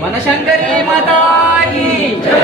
మనశంకరి మాతాకి జై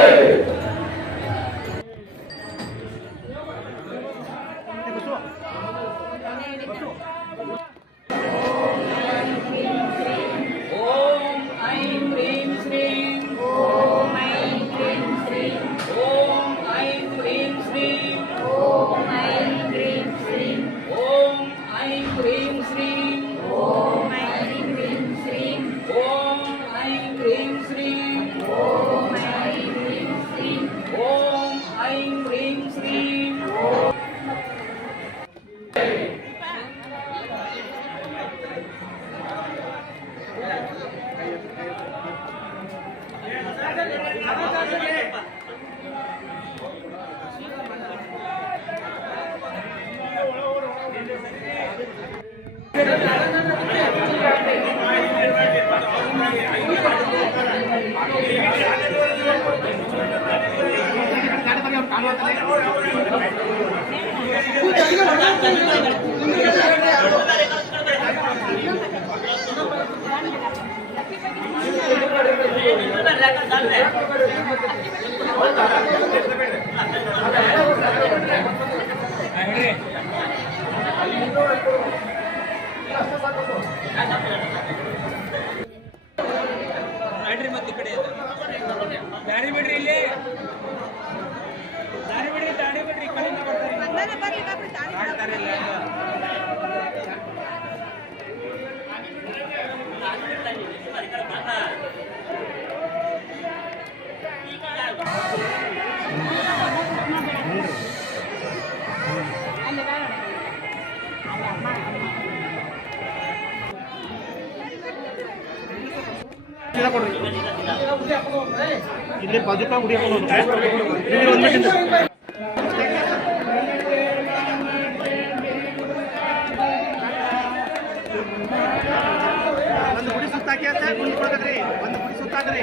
Gracias. ಇಲ್ಲಿ ಬಾಜುಕ ಹುಡಿ ಹಾಕೊಂಡು ಒಂದು ಗುಡಿ ಸುತ್ತಾಕಿ ಅಂತ ಗುಂಡು ಕೊಡ್ಬೇಕ್ರಿ. ಒಂದು ಗುಡಿ ಸುತ್ತಾಕ್ರಿ.